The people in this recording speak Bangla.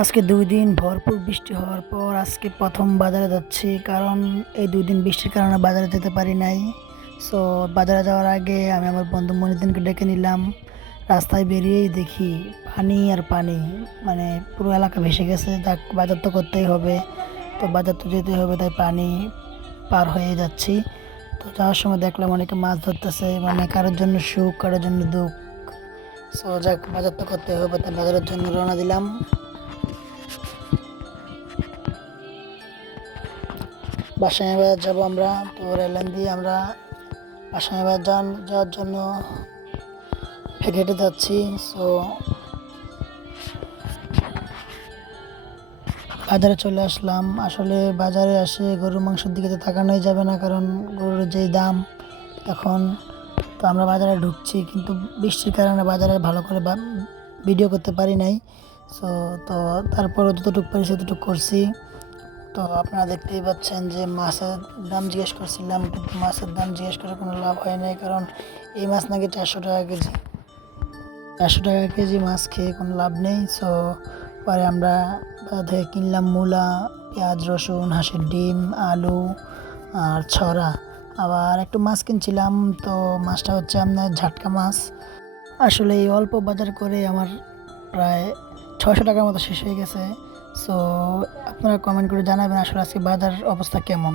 আজকে দুই দিন ভরপুর বৃষ্টি হওয়ার পর আজকে প্রথম বাজারে যাচ্ছি, কারণ এই দুই দিন বৃষ্টির কারণে বাজারে যেতে পারি নাই। সো বাজারে যাওয়ার আগে আমি আমার বন্ধু মনিদিনকে ডেকে নিলাম, রাস্তায় বেরিয়েই দেখি পানি আর পানি মানে পুরো এলাকা ভেসে গেছে যাক বাজার তো করতেই হবে। তো বাজার তো যেতে হবে, তাই পানি পার হয়ে যাচ্ছি। তো যাওয়ার সময় দেখলাম অনেকে মাছ ধরতেছে মানে কারোর জন্য সুখ, কারোর জন্য দুঃখ। সো যাক, বাজার তো করতে হবে, তাই বাজারের জন্য রওনা দিলাম। বাসায় বাজার যাব আমরা তো রেল লাইন দিয়ে আমরা বাসায় বাজার যাওয়ার জন্য হেঁটে হেঁটে যাচ্ছি সো বাজারে চলে আসলাম। আসলে বাজারে আসে গরুর মাংসের দিকে তো তাকানোই যাবে না, কারণ গরুর যেই দাম এখন, তো আমরা বাজারে ঢুকছি, কিন্তু বৃষ্টির কারণে বাজারে ভালো করে ভিডিও করতে পারি নাই। সো তো তারপরও যতটুকু পারি সেতটুকু করছি। তো আপনারা দেখতেই পাচ্ছেন যে মাছের দাম জিজ্ঞেস করছিলাম, কিন্তু মাছের দাম জিজ্ঞেস করে কোনো লাভ হয় নাই, কারণ এই মাছ নাকি চারশো টাকা কেজি। চারশো টাকা কেজি মাছ খেয়ে কোনো লাভ নেই সো পরে আমরা বাজার থেকে কিনলাম মূলা, পেঁয়াজ, রসুন, হাঁসের ডিম, আলু আর ছড়া। আবার একটু মাছ কিনছিলাম, তো মাছটা হচ্ছে আপনার ঝাটকা মাছ। আসলে এই অল্প বাজার করে আমার প্রায় ছশো টাকার মতো শেষ হয়ে গেছে। সো আপনারা কমেন্ট করে জানাবেন আসলে আজকে বাজার অবস্থা কেমন?